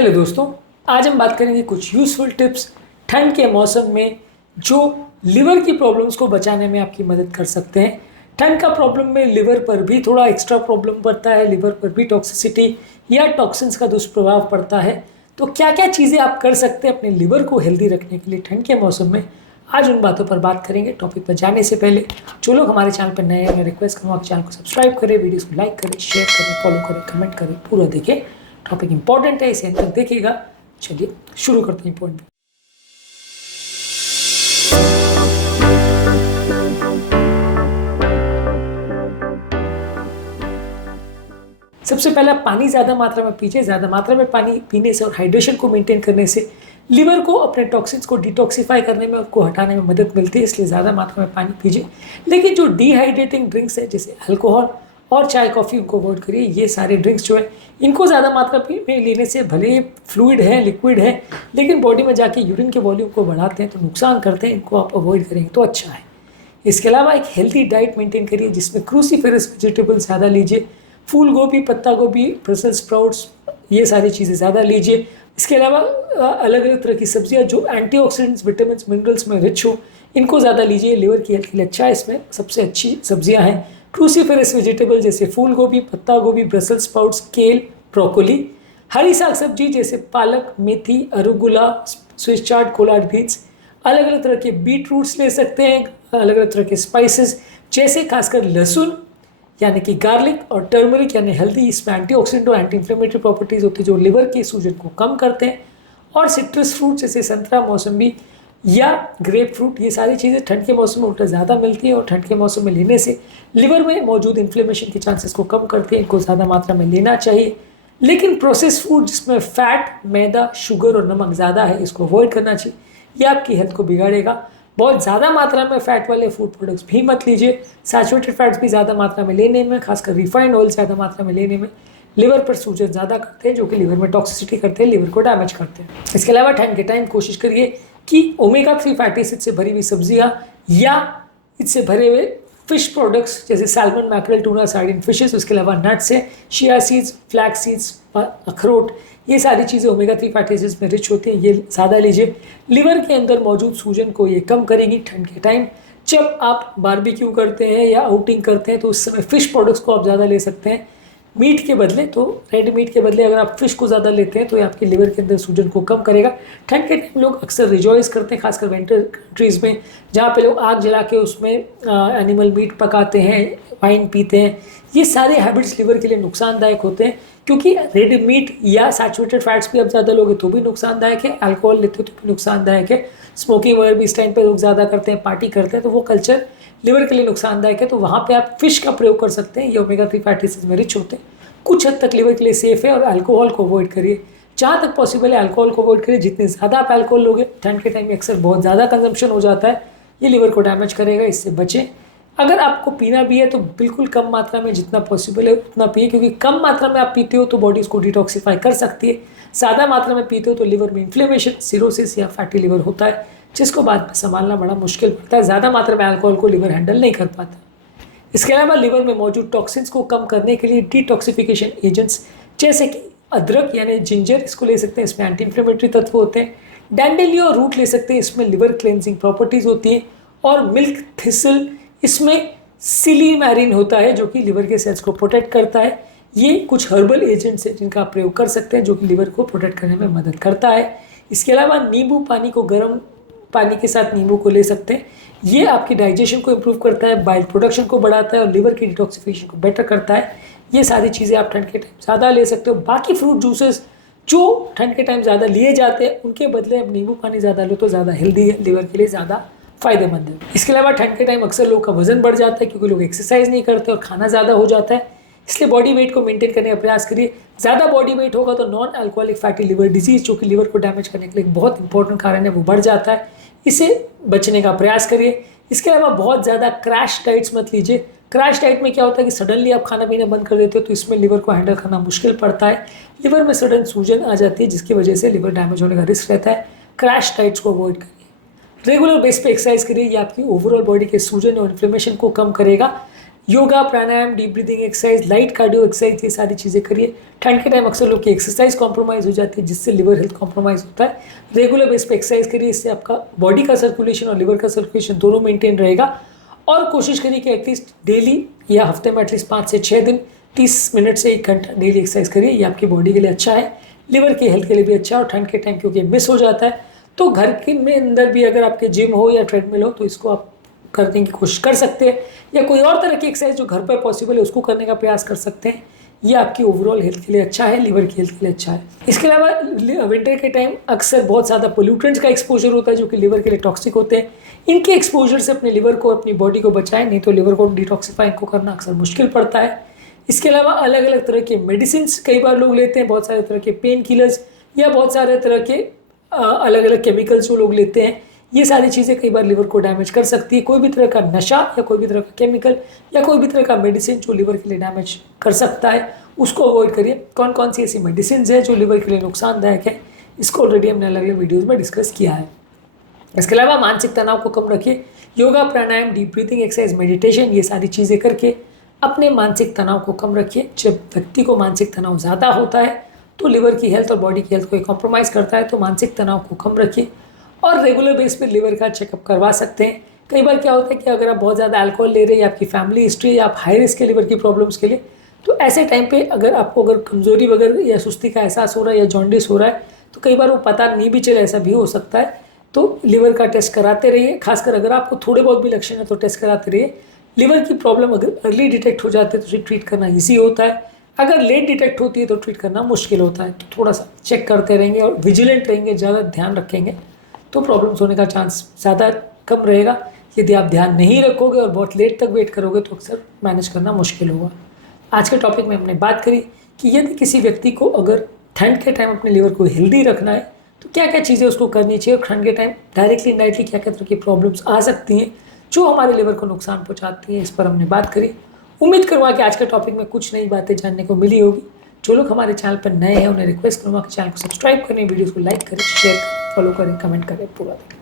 Hello दोस्तों, आज हम बात करेंगे कुछ यूज़फुल टिप्स ठंड के मौसम में जो लिवर की प्रॉब्लम्स को बचाने में आपकी मदद कर सकते हैं। ठंड का प्रॉब्लम में लिवर पर भी थोड़ा एक्स्ट्रा प्रॉब्लम पड़ता है, लिवर पर भी टॉक्सिसिटी या टॉक्सिन्स का दुष्प्रभाव पड़ता है। तो क्या क्या चीज़ें आप कर सकते हैं अपने लिवर को हेल्दी रखने के लिए ठंड के मौसम में, आज उन बातों पर बात करेंगे। टॉपिक पर जाने से पहले जो लोग हमारे चैनल पर नए हैं, मैं रिक्वेस्ट करूँगा आप चैनल को सब्सक्राइब करें, वीडियोस को लाइक करें, शेयर करें, फॉलो करें, कमेंट करें, पूरा देखें। टॉपिक इंपॉर्टेंट है, इसे अंत तक देखिएगा। चलिए शुरू करते हैं पॉइंट। सबसे पहले पानी ज़्यादा मात्रा में पीजिए। ज़्यादा मात्रा में पानी पीने से और हाइड्रेशन को मेंटेन करने से लिवर को अपने टॉक्सिन्स को डिटॉक्सिफाई करने में, उनको हटाने में मदद मिलती है, इसलिए ज़्यादा मात्रा में पानी पीजिए। लेकिन जो डिहाइड्रेटिंग ड्रिंक्स है जैसे अल्कोहल और चाय कॉफ़ी, उनको अवॉइड करिए। ये सारे ड्रिंक्स जो है इनको ज़्यादा मात्रा में लेने से भले ही फ्लूइड है, लिक्विड है, लेकिन बॉडी में जाके यूरिन के वॉल्यूम को बढ़ाते हैं तो नुकसान करते हैं। इनको आप अवॉइड करेंगे तो अच्छा है। इसके अलावा एक हेल्दी डाइट मेंटेन करिए जिसमें क्रूसीफेरस वेजिटेबल्स ज़्यादा लीजिए, फूल गोभी, पत्ता गोभी, ब्रसेल्स स्प्राउट्स, ये सारी चीज़ें ज़्यादा लीजिए। इसके अलावा अलग अलग तरह की सब्जियां जो एंटीऑक्सीडेंट्स, विटामिन्स, मिनरल्स में रिच हो, इनको ज़्यादा लीजिए। लिवर की हेल्थ के लिए अच्छा है। इसमें सबसे अच्छी सब्जियां हैं क्रूसीफेरस वेजिटेबल जैसे फूल गोभी, पत्ता गोभी, ब्रसेल्स स्प्राउट्स, केल, ब्रोकोली। हरी साग सब्जी जैसे पालक, मेथी, arugula, Swiss chard, collard beans. अलग अलग तरह के बीट रूट्स ले सकते हैं। अलग अलग तरह के स्पाइसेस जैसे खासकर लहसुन यानी कि गार्लिक और टर्मरिक यानी हल्दी, इसमें एंटीऑक्सीडेंट और एंटी इन्फ्लेमेटरी प्रॉपर्टीज़ होती है जो लिवर के सूजन को कम करते हैं। और सिट्रस फ्रूट जैसे संतरा, मौसम्बी या ग्रेप फ्रूट, ये सारी चीज़ें ठंड के मौसम में उल्टा ज़्यादा मिलती हैं और ठंड के मौसम में लेने से लिवर में मौजूद इन्फ्लेमेशन के चांसेस को कम करती हैं। इनको ज़्यादा मात्रा में लेना चाहिए। लेकिन प्रोसेस फूड जिसमें फैट, मैदा, शुगर और नमक ज़्यादा है, इसको अवॉइड करना चाहिए। ये आपकी हेल्थ को बिगाड़ेगा। बहुत ज़्यादा मात्रा में फैट वाले फूड प्रोडक्ट्स भी मत लीजिए। सैचुरेटेड फैट्स भी ज़्यादा मात्रा में लेने में, खासकर रिफाइंड ऑयल ज़्यादा मात्रा में लेने में लिवर पर सूजन ज़्यादा करते हैं, जो कि लिवर में टॉक्सिसिटी करते हैं, लिवर को डैमेज करते हैं। इसके अलावा ठंड के टाइम कोशिश करिए कि ओमेगा 3 फैटी एसिड से भरी हुई सब्जियाँ या इससे भरे हुए फिश प्रोडक्ट्स जैसे salmon, mackerel, tuna, sardine fishes, उसके अलावा नट्स है, चिया सीड्स, फ्लैक्स सीड्स, अखरोट, ये सारी चीज़ें ओमेगा 3 फैटी एसिड्स में रिच होती हैं, ये ज़्यादा लीजिए। लिवर के अंदर मौजूद सूजन को ये कम करेगी। ठंड के टाइम जब आप बारबेक्यू करते हैं या आउटिंग करते हैं तो उस समय फ़िश प्रोडक्ट्स को आप ज़्यादा ले सकते हैं मीट के बदले। तो रेड मीट के बदले अगर आप फिश को ज़्यादा लेते हैं तो ये आपके लिवर के अंदर सूजन को कम करेगा। ठंड के टाइम लोग अक्सर रिजॉइस करते हैं, खासकर विंटर कंट्रीज़ में जहाँ पे लोग आग जला के उसमें एनिमल मीट पकाते हैं, वाइन पीते हैं। ये सारे हैबिट्स लिवर के लिए नुकसानदायक होते हैं क्योंकि रेड मीट या सैचुरेटेड फैट्स भी अब ज़्यादा लोगे तो भी नुकसानदायक है, अल्कोहल लेते हो तो भी नुकसानदायक है, स्मोकिंग वगैरह भी इस टाइम पे लोग ज़्यादा करते हैं, पार्टी करते हैं, तो वो कल्चर लिवर के लिए नुकसानदायक है। तो वहाँ पे आप फिश का प्रयोग कर सकते हैं, ये ओमेगा 3 फैटी एसिड्स में रिच होते हैं, कुछ हद तक लिवर के लिए सेफ है। और अल्कोहल को अवॉइड करिए, जहाँ तक पॉसिबल है अल्कोहल को अवॉइड करिए। जितने ज़्यादा आप अल्कोहल लोगे, ठंड के टाइम में अक्सर बहुत ज़्यादा कंजम्पशन हो जाता है, ये लिवर को डैमेज करेगा, इससे बचें। अगर आपको पीना भी है तो बिल्कुल कम मात्रा में, जितना पॉसिबल है उतना पिए, क्योंकि कम मात्रा में आप पीते हो तो बॉडी इसको डिटॉक्सिफाई कर सकती है। ज़्यादा मात्रा में पीते हो तो लिवर में इन्फ्लेमेशन, सिरोसिस या फैटी लिवर होता है, जिसको बाद में संभालना बड़ा मुश्किल पड़ता है। ज़्यादा मात्रा में अल्कोहल को लिवर हैंडल नहीं कर पाता। इसके अलावा लिवर में मौजूद टॉक्सिन्स को कम करने के लिए डिटॉक्सिफिकेशन एजेंट्स जैसे कि अदरक यानी जिंजर, इसको ले सकते हैं, इसमें एंटी इन्फ्लेमेटरी तत्व होते हैं। डैंडेलियो रूट ले सकते हैं, इसमें लिवर क्लेंजिंग प्रॉपर्टीज़ होती हैं। और मिल्क थिसल, इसमें सिलीमैरिन होता है जो कि लिवर के सेल्स को प्रोटेक्ट करता है। ये कुछ हर्बल एजेंट्स हैं जिनका आप प्रयोग कर सकते हैं जो कि लिवर को प्रोटेक्ट करने में मदद करता है। इसके अलावा नींबू पानी को, गर्म पानी के साथ नींबू को ले सकते हैं, ये आपकी डाइजेशन को इम्प्रूव करता है, बाइल प्रोडक्शन को बढ़ाता है और लिवर की डिटॉक्सिफिकेशन को बेटर करता है। ये सारी चीज़ें आप ठंड के टाइम ज़्यादा ले सकते हो। बाकी फ्रूट जूसेस जो ठंड के टाइम ज़्यादा लिए जाते हैं उनके बदले अब नींबू पानी ज़्यादा लो तो ज़्यादा हेल्दी है, लिवर के लिए ज़्यादा फायदेमंद है। इसके अलावा ठंड के टाइम अक्सर लोग का वजन बढ़ जाता है क्योंकि लोग एक्सरसाइज नहीं करते और खाना ज़्यादा हो जाता है, इसलिए बॉडी वेट को मेंटेन करने का प्रयास करिए। ज़्यादा बॉडी वेट होगा तो non alcoholic fatty liver disease, जो कि लिवर को डैमेज करने के लिए बहुत इंपॉर्टेंट कारण है, वो बढ़ जाता है, इसे बचने का प्रयास करिए। इसके अलावा बहुत ज़्यादा क्रैश डाइट्स मत लीजिए। क्रैश डाइट में क्या होता है कि सडनली आप खाना पीना बंद कर देते हो तो इसमें लिवर को हैंडल करना मुश्किल पड़ता है, लिवर में सडन सूजन आ जाती है जिसकी वजह से लिवर डैमेज होने का रिस्क रहता है। क्रैश डाइट्स को अवॉइड करिए। रेगुलर बेस पे एक्सरसाइज करिए, ये आपकी ओवरऑल बॉडी के सूजन और इन्फ्लेमेशन को कम करेगा। Yoga, pranayama, deep breathing exercise, light cardio exercise, ये सारी चीज़ें करिए। ठंड के टाइम अक्सर लोग की एक्सरसाइज कॉम्प्रोमाइज़ हो जाती है, जिससे लिवर हेल्थ कॉम्प्रोमाइज़ होता है। रेगुलर बेस पे एक्सरसाइज करिए, इससे आपका बॉडी का सर्कुलेशन और लिवर का सर्कुलेशन दोनों मेंटेन रहेगा। और कोशिश करिए कि एटलीस्ट डेली या हफ्ते में एटलीस्ट 5 से 6 दिन 30 मिनट से 1 घंटा डेली एक्सरसाइज करिए। ये आपकी बॉडी के लिए अच्छा है, लिवर की हेल्थ के लिए भी अच्छा है। और ठंड के टाइम क्योंकि मिस हो जाता है, तो घर के में अंदर भी अगर आपके जिम हो या ट्रेडमिल हो तो इसको आप करने की कोशिश कर सकते हैं, या कोई और तरह की एक्सरसाइज जो घर पर पॉसिबल है उसको करने का प्रयास कर सकते हैं। ये आपकी ओवरऑल हेल्थ के लिए अच्छा है, लिवर की हेल्थ के लिए अच्छा है। इसके अलावा विंटर के टाइम अक्सर बहुत ज़्यादा पोल्यूटेंट्स का एक्सपोजर होता है जो कि लिवर के लिए टॉक्सिक होते हैं। इनके एक्सपोजर से अपने लिवर को, अपनी बॉडी को बचाएं, नहीं तो लिवर को डिटॉक्सिफाई को करना अक्सर मुश्किल पड़ता है। इसके अलावा अलग अलग तरह के मेडिसिन कई बार लोग लेते हैं, बहुत सारे तरह के पेन किलर्स या बहुत सारे तरह के अलग अलग केमिकल्स जो लोग लेते हैं, ये सारी चीज़ें कई बार लिवर को डैमेज कर सकती है। कोई भी तरह का नशा या कोई भी तरह का केमिकल या कोई भी तरह का मेडिसिन जो लिवर के लिए डैमेज कर सकता है उसको अवॉइड करिए। कौन कौन सी ऐसी मेडिसिन है जो लिवर के लिए नुकसानदायक है, इसको ऑलरेडी हमने अलग अलग वीडियोज़ में डिस्कस किया है। इसके अलावा मानसिक तनाव को कम रखिए। Yoga, pranayama, deep breathing exercise, meditation, ये सारी चीज़ें करके अपने मानसिक तनाव को कम रखिए। जब व्यक्ति को मानसिक तनाव ज़्यादा होता है तो लिवर की हेल्थ और बॉडी की हेल्थ को कॉम्प्रोमाइज़ करता है, तो मानसिक तनाव को कम रखिए। और रेगुलर बेस पे लिवर का चेकअप करवा सकते हैं। कई बार क्या होता है कि अगर आप बहुत ज़्यादा अल्कोहल ले रहे हैं या आपकी फैमिली हिस्ट्री या आप हाई रिस्क है लिवर की प्रॉब्लम्स के लिए, तो ऐसे टाइम पे अगर आपको कमज़ोरी वगैरह या सुस्ती का एहसास हो रहा है या जॉन्डिस हो रहा है, तो कई बार वो पता नहीं भी चले, ऐसा भी हो सकता है। तो लिवर का टेस्ट कराते रहिए। खासकर अगर आपको थोड़े बहुत भी लक्षण है तो टेस्ट कराते रहिए। लिवर की प्रॉब्लम अगर अर्ली डिटेक्ट हो जाती है तो उसे ट्रीट करना ईजी होता है। अगर लेट डिटेक्ट होती है तो ट्रीट करना मुश्किल होता है। तो थोड़ा सा चेक करते रहेंगे और विजिलेंट रहेंगे, ज़्यादा ध्यान रखेंगे तो प्रॉब्लम्स होने का चांस ज़्यादा कम रहेगा। यदि आप ध्यान नहीं रखोगे और बहुत लेट तक वेट करोगे तो अक्सर मैनेज करना मुश्किल होगा। आज के टॉपिक में हमने बात करी कि यदि किसी व्यक्ति को अगर ठंड के टाइम अपने लिवर को हेल्दी रखना है तो क्या क्या चीज़ें उसको करनी चाहिए, और ठंड के टाइम डायरेक्टली इनडायरेक्टली क्या क्या तरह की प्रॉब्लम्स आ सकती हैं जो हमारे लिवर को नुकसान पहुँचाती हैं, इस पर हमने बात करी। उम्मीद करूँगा कि आज के टॉपिक में कुछ नई बातें जानने को मिली होगी। जो लोग हमारे चैनल पर नए हैं उन्हें रिक्वेस्ट करूँगा कि चैनल को सब्सक्राइब करें, वीडियोज़ को लाइक करें, शेयर करें, फॉलो करें, कमेंट करें, पूरा देखें।